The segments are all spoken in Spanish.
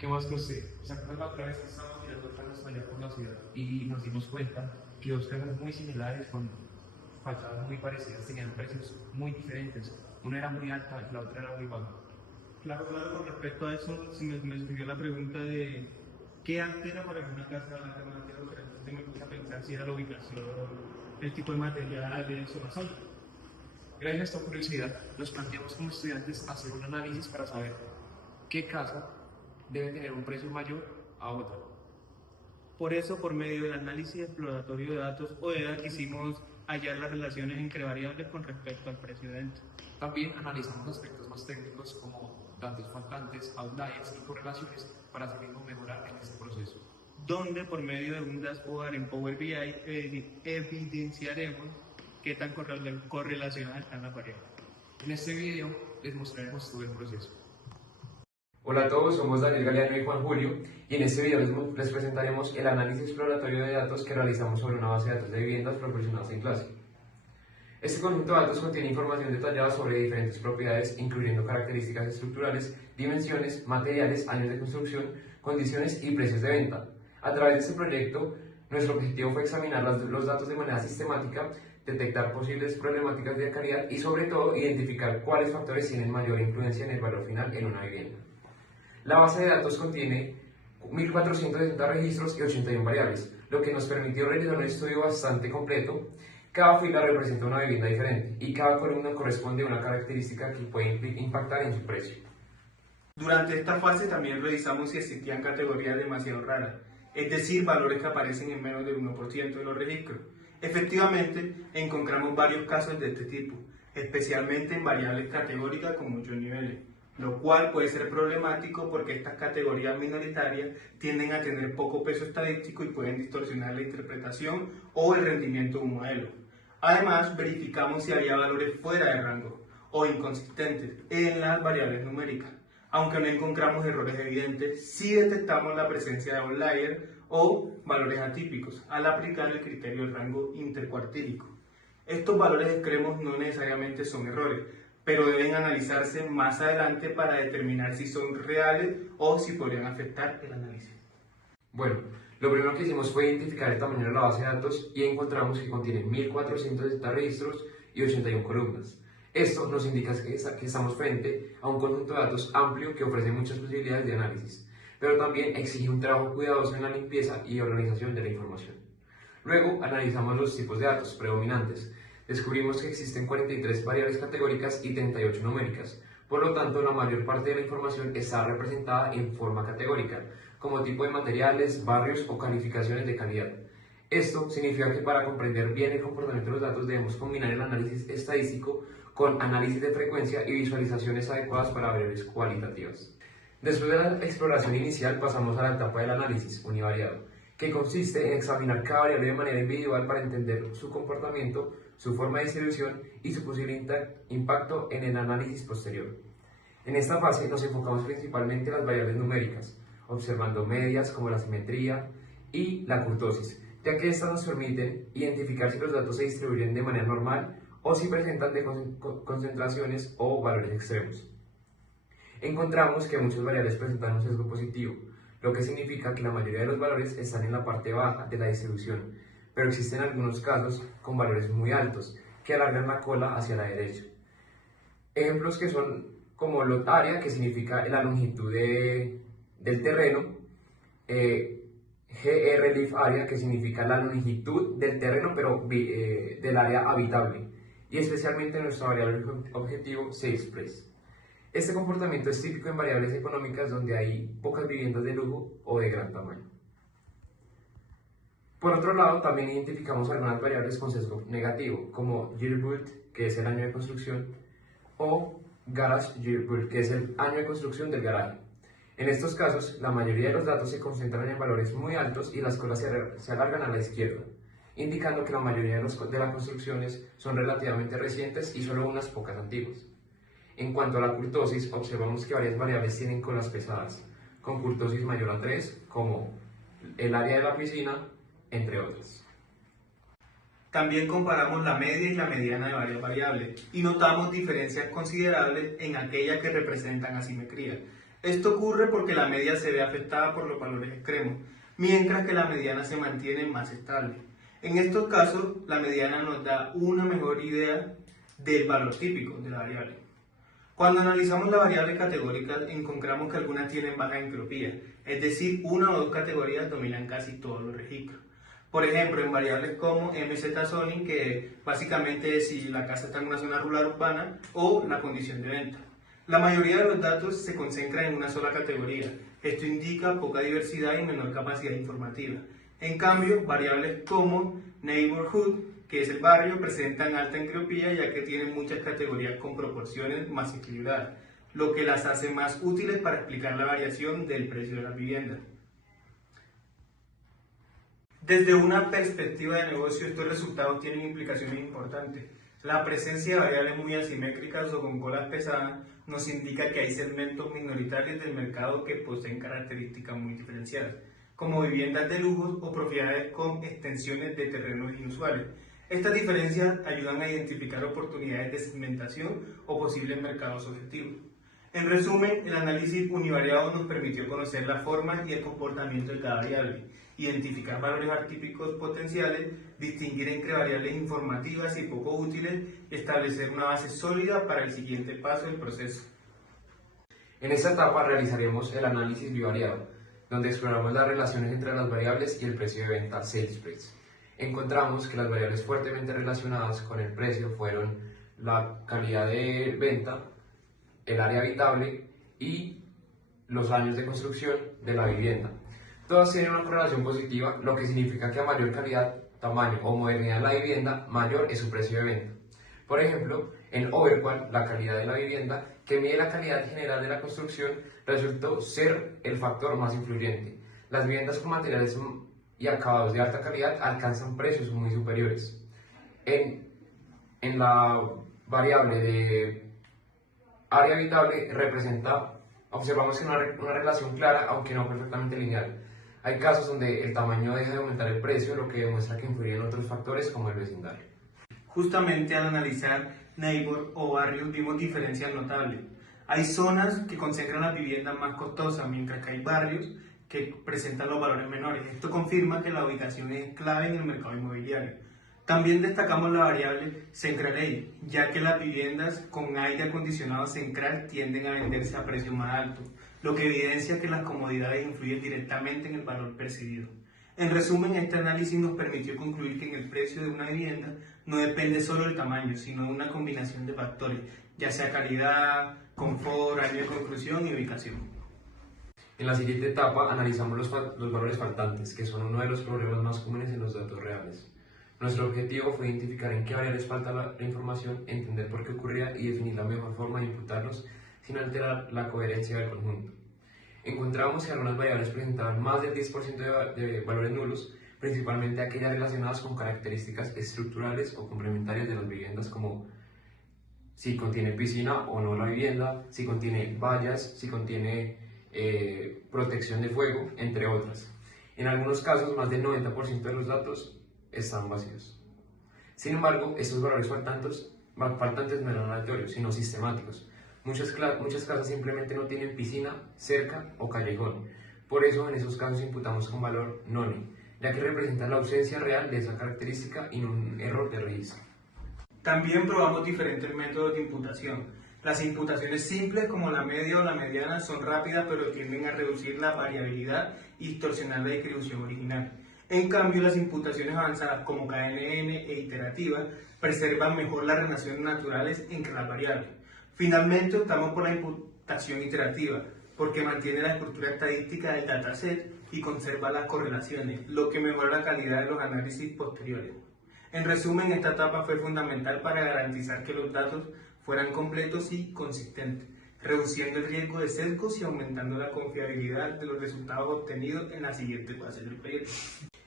¿Qué más que usted? ¿Se acuerdan la otra vez que estábamos mirando carros allá por la ciudad y nos dimos cuenta que dos carros muy similares con fachadas muy parecidas tenían precios muy diferentes? Una era muy alta y la otra era muy baja. Claro, claro, con respecto a eso, si me surgió la pregunta de qué antena para que una casa valga más de otra. Entonces me puse a pensar si era la ubicación, el tipo de materiales o razón. Gracias a esta curiosidad, nos planteamos como estudiantes hacer un análisis para saber qué casa debe tener un precio mayor a otra. Por eso, por medio del análisis exploratorio de datos OEDA, quisimos hallar las relaciones entre variables con respecto al precio de venta. También analizamos aspectos más técnicos como datos faltantes, outliers y correlaciones para así mismo mejorar en este proceso. Donde por medio de un dashboard en Power BI evidenciaremos qué tan correlacionadas están las variables. En este video les mostraremos todo el proceso. Hola a todos, somos Daniel Galeano y Juan Julio y en este video les presentaremos el análisis exploratorio de datos que realizamos sobre una base de datos de viviendas proporcionadas en clase. Este conjunto de datos contiene información detallada sobre diferentes propiedades, incluyendo características estructurales, dimensiones, materiales, años de construcción, condiciones y precios de venta. A través de este proyecto, nuestro objetivo fue examinar los datos de manera sistemática, detectar posibles problemáticas de calidad y sobre todo identificar cuáles factores tienen mayor influencia en el valor final en una vivienda. La base de datos contiene 1460 registros y 81 variables, lo que nos permitió realizar un estudio bastante completo. Cada fila representa una vivienda diferente y cada columna corresponde a una característica que puede impactar en su precio. Durante esta fase también revisamos si existían categorías demasiado raras, es decir, valores que aparecen en menos del 1% de los registros. Efectivamente, encontramos varios casos de este tipo, especialmente en variables categóricas con muchos niveles, lo cual puede ser problemático porque estas categorías minoritarias tienden a tener poco peso estadístico y pueden distorsionar la interpretación o el rendimiento de un modelo. Además, verificamos si había valores fuera de rango o inconsistentes en las variables numéricas. Aunque no encontramos errores evidentes, sí detectamos la presencia de outliers o valores atípicos al aplicar el criterio del rango intercuartílico. Estos valores extremos no necesariamente son errores, pero deben analizarse más adelante para determinar si son reales o si podrían afectar el análisis. Bueno, lo primero que hicimos fue identificar el tamaño de la base de datos y encontramos que contiene 1460 registros y 81 columnas. Esto nos indica que estamos frente a un conjunto de datos amplio que ofrece muchas posibilidades de análisis, pero también exige un trabajo cuidadoso en la limpieza y organización de la información. Luego analizamos los tipos de datos predominantes. Descubrimos que existen 43 variables categóricas y 38 numéricas. Por lo tanto, la mayor parte de la información está representada en forma categórica, como tipo de materiales, barrios o calificaciones de calidad. Esto significa que para comprender bien el comportamiento de los datos debemos combinar el análisis estadístico con análisis de frecuencia y visualizaciones adecuadas para variables cualitativas. Después de la exploración inicial pasamos a la etapa del análisis univariado, que consiste en examinar cada variable de manera individual para entender su comportamiento, su forma de distribución y su posible impacto en el análisis posterior. En esta fase nos enfocamos principalmente en las variables numéricas, observando medias como la simetría y la kurtosis, ya que estas nos permiten identificar si los datos se distribuyen de manera normal o si presentan concentraciones o valores extremos. Encontramos que muchas variables presentan un sesgo positivo, lo que significa que la mayoría de los valores están en la parte baja de la distribución, pero existen algunos casos con valores muy altos que alargan la cola hacia la derecha. Ejemplos que son como lot area, que significa la longitud del terreno, grLeaf area, que significa la longitud del terreno pero del área habitable, y especialmente nuestra variable objetivo SalesPrice. Este comportamiento es típico en variables económicas donde hay pocas viviendas de lujo o de gran tamaño. Por otro lado, también identificamos algunas variables con sesgo negativo, como year built, que es el año de construcción, o garage year built, que es el año de construcción del garaje. En estos casos, la mayoría de los datos se concentran en valores muy altos y las colas se alargan a la izquierda, indicando que la mayoría de las construcciones son relativamente recientes y solo unas pocas antiguas. En cuanto a la kurtosis, observamos que varias variables tienen colas pesadas, con kurtosis mayor a 3, como el área de la piscina, entre otras. También comparamos la media y la mediana de varias variables y notamos diferencias considerables en aquellas que representan asimetría, Esto ocurre porque la media se ve afectada por los valores extremos, mientras que la mediana se mantiene más estable. En estos casos, la mediana nos da una mejor idea del valor típico de la variable. Cuando analizamos las variables categóricas, encontramos que algunas tienen baja entropía, es decir, una o dos categorías dominan casi todos los registros. Por ejemplo, en variables como MZ-zoning, que básicamente es si la casa está en una zona rural urbana, o la condición de venta. La mayoría de los datos se concentran en una sola categoría. Esto indica poca diversidad y menor capacidad informativa. En cambio, variables como neighborhood, que es el barrio, presentan alta entropía ya que tienen muchas categorías con proporciones más equilibradas, lo que las hace más útiles para explicar la variación del precio de las viviendas. Desde una perspectiva de negocio, estos resultados tienen implicaciones importantes. La presencia de variables muy asimétricas o con colas pesadas nos indica que hay segmentos minoritarios del mercado que poseen características muy diferenciadas, como viviendas de lujo o propiedades con extensiones de terrenos inusuales. Estas diferencias ayudan a identificar oportunidades de segmentación o posibles mercados objetivos. En resumen, el análisis univariado nos permitió conocer la forma y el comportamiento de cada variable, identificar valores atípicos potenciales, distinguir entre variables informativas y poco útiles y establecer una base sólida para el siguiente paso del proceso. En esta etapa realizaremos el análisis bivariado, donde exploramos las relaciones entre las variables y el precio de venta, sales price. Encontramos que las variables fuertemente relacionadas con el precio fueron la calidad de venta, el área habitable y los años de construcción de la vivienda. Todas tienen una correlación positiva, lo que significa que a mayor calidad, tamaño o modernidad de la vivienda, mayor es su precio de venta. Por ejemplo, en Overqual, la calidad de la vivienda, que mide la calidad general de la construcción, resultó ser el factor más influyente. Las viviendas con materiales y acabados de alta calidad alcanzan precios muy superiores. En la variable de área habitable observamos que una relación clara, aunque no perfectamente lineal. Hay casos donde el tamaño deja de aumentar el precio, lo que demuestra que influyen otros factores como el vecindario. Justamente al analizar neighbor o barrios vimos diferencias notables. Hay zonas que concentran las viviendas más costosas, mientras que hay barrios que presentan los valores menores. Esto confirma que la ubicación es clave en el mercado inmobiliario. También destacamos la variable Central Age, ya que las viviendas con aire acondicionado central tienden a venderse a precios más altos, lo que evidencia que las comodidades influyen directamente en el valor percibido. En resumen, este análisis nos permitió concluir que en el precio de una vivienda no depende solo del tamaño, sino de una combinación de factores, ya sea calidad, confort, año de construcción y ubicación. En la siguiente etapa analizamos los valores faltantes, que son uno de los problemas más comunes en los datos reales. Nuestro objetivo fue identificar en qué variables falta la información, entender por qué ocurría y definir la mejor forma de imputarlos sin alterar la coherencia del conjunto. Encontramos que algunas variables presentaban más del 10% de valores nulos, principalmente aquellas relacionadas con características estructurales o complementarias de las viviendas, como si contiene piscina o no la vivienda, si contiene vallas, si contiene protección de fuego, entre otras. En algunos casos, más del 90% de los datos están vacíos. Sin embargo, estos valores faltantes no eran aleatorios, sino sistemáticos. Muchas casas simplemente no tienen piscina, cerca o callejón. Por eso, en esos casos imputamos con valor none, ya que representa la ausencia real de esa característica y no un error de registro. También probamos diferentes métodos de imputación. Las imputaciones simples, como la media o la mediana, son rápidas pero tienden a reducir la variabilidad y distorsionar la distribución original. En cambio, las imputaciones avanzadas como KNN e iterativas preservan mejor las relaciones naturales entre las variables. Finalmente, optamos por la imputación iterativa, porque mantiene la estructura estadística del dataset y conserva las correlaciones, lo que mejora la calidad de los análisis posteriores. En resumen, esta etapa fue fundamental para garantizar que los datos fueran completos y consistentes, reduciendo el riesgo de sesgos y aumentando la confiabilidad de los resultados obtenidos en la siguiente fase del proyecto.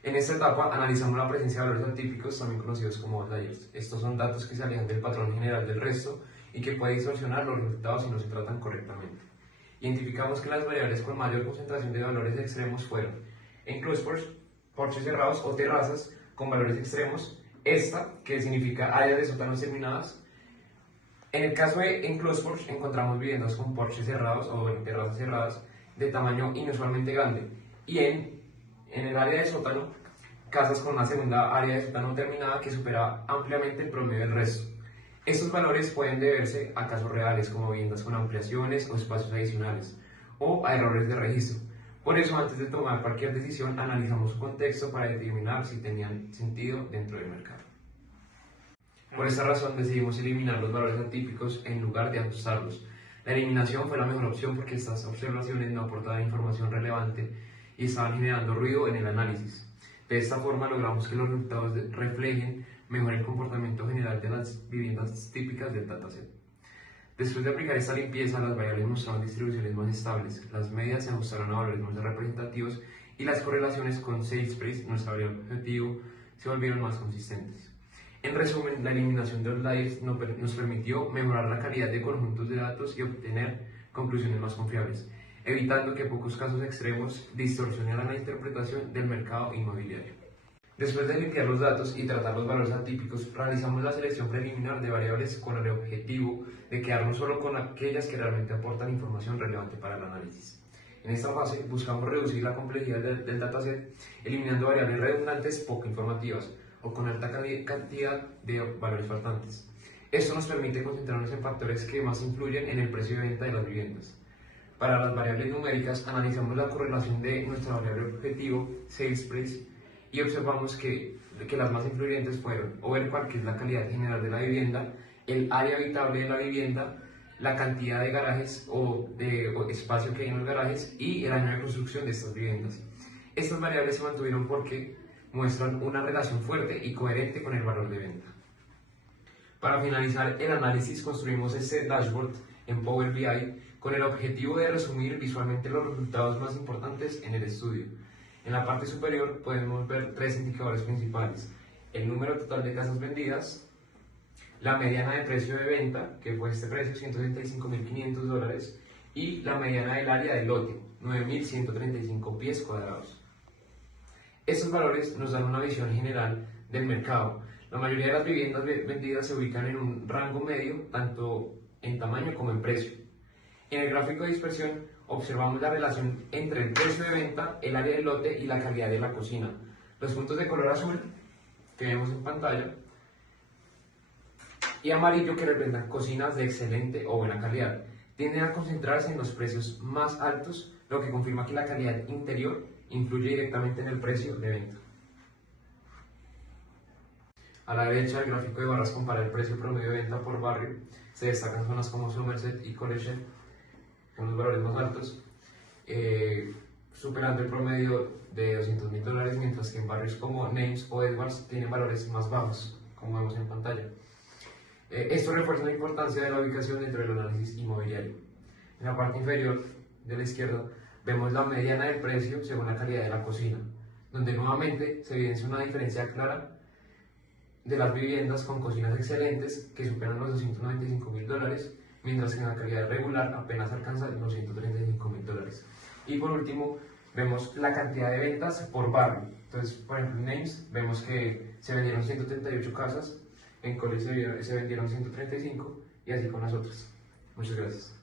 En esta etapa analizamos la presencia de valores atípicos, también conocidos como outliers. Estos son datos que se alejan del patrón general del resto y que pueden distorsionar los resultados si no se tratan correctamente. Identificamos que las variables con mayor concentración de valores extremos fueron enclosures, porches cerrados o terrazas con valores extremos, esta, que significa áreas de sótanos terminadas, En el caso de enclosures encontramos viviendas con porches cerrados o en terrazas cerradas de tamaño inusualmente grande y en el área de sótano, casas con una segunda área de sótano terminada que supera ampliamente el promedio del resto. Estos valores pueden deberse a casos reales como viviendas con ampliaciones o espacios adicionales o a errores de registro. Por eso, antes de tomar cualquier decisión, analizamos su contexto para determinar si tenían sentido dentro del mercado. Por esta razón decidimos eliminar los valores atípicos en lugar de ajustarlos. La eliminación fue la mejor opción porque estas observaciones no aportaban información relevante y estaban generando ruido en el análisis. De esta forma logramos que los resultados reflejen mejor el comportamiento general de las viviendas típicas del dataset. Después de aplicar esta limpieza, las variables mostraron distribuciones más estables, las medias se ajustaron a valores más representativos y las correlaciones con sales price, nuestra variable objetivo, se volvieron más consistentes. En resumen, la eliminación de outliers nos permitió mejorar la calidad de conjuntos de datos y obtener conclusiones más confiables, evitando que pocos casos extremos distorsionaran la interpretación del mercado inmobiliario. Después de limpiar los datos y tratar los valores atípicos, realizamos la selección preliminar de variables con el objetivo de quedarnos solo con aquellas que realmente aportan información relevante para el análisis. En esta fase, buscamos reducir la complejidad del dataset, eliminando variables redundantes poco informativas o con alta cantidad de valores faltantes. Esto nos permite concentrarnos en factores que más influyen en el precio de venta de las viviendas. Para las variables numéricas, analizamos la correlación de nuestra variable objetivo, sales price, y observamos que las más influyentes fueron overall, que es la calidad general de la vivienda, el área habitable de la vivienda, la cantidad de garajes o espacio que hay en los garajes y el año de construcción de estas viviendas. Estas variables se mantuvieron porque muestran una relación fuerte y coherente con el valor de venta. Para finalizar el análisis, construimos este dashboard en Power BI con el objetivo de resumir visualmente los resultados más importantes en el estudio. En la parte superior podemos ver tres indicadores principales: el número total de casas vendidas, la mediana de precio de venta, que fue este precio, $135.500, y la mediana del área del lote, 9.135 pies cuadrados. Estos valores nos dan una visión general del mercado. La mayoría de las viviendas vendidas se ubican en un rango medio, tanto en tamaño como en precio. En el gráfico de dispersión observamos la relación entre el precio de venta, el área del lote y la calidad de la cocina. Los puntos de color azul que vemos en pantalla y amarillo que representan cocinas de excelente o buena calidad tienden a concentrarse en los precios más altos, lo que confirma que la calidad interior influye directamente en el precio de venta. A la derecha, el gráfico de barras compara el precio promedio de venta por barrio. Se destacan zonas como Somerset y College con los valores más altos, superando el promedio de $200.000, mientras que en barrios como Names o Edwards tienen valores más bajos, como vemos en pantalla. Esto refuerza la importancia de la ubicación dentro del análisis inmobiliario. En la parte inferior de la izquierda vemos la mediana del precio según la calidad de la cocina, donde nuevamente se evidencia una diferencia clara de las viviendas con cocinas excelentes que superan los $295.000, mientras que en la calidad regular apenas alcanza los $135.000. Y por último, vemos la cantidad de ventas por barrio. Entonces, por ejemplo, en Names vemos que se vendieron 138 casas, en College se vendieron 135 y así con las otras. Muchas gracias.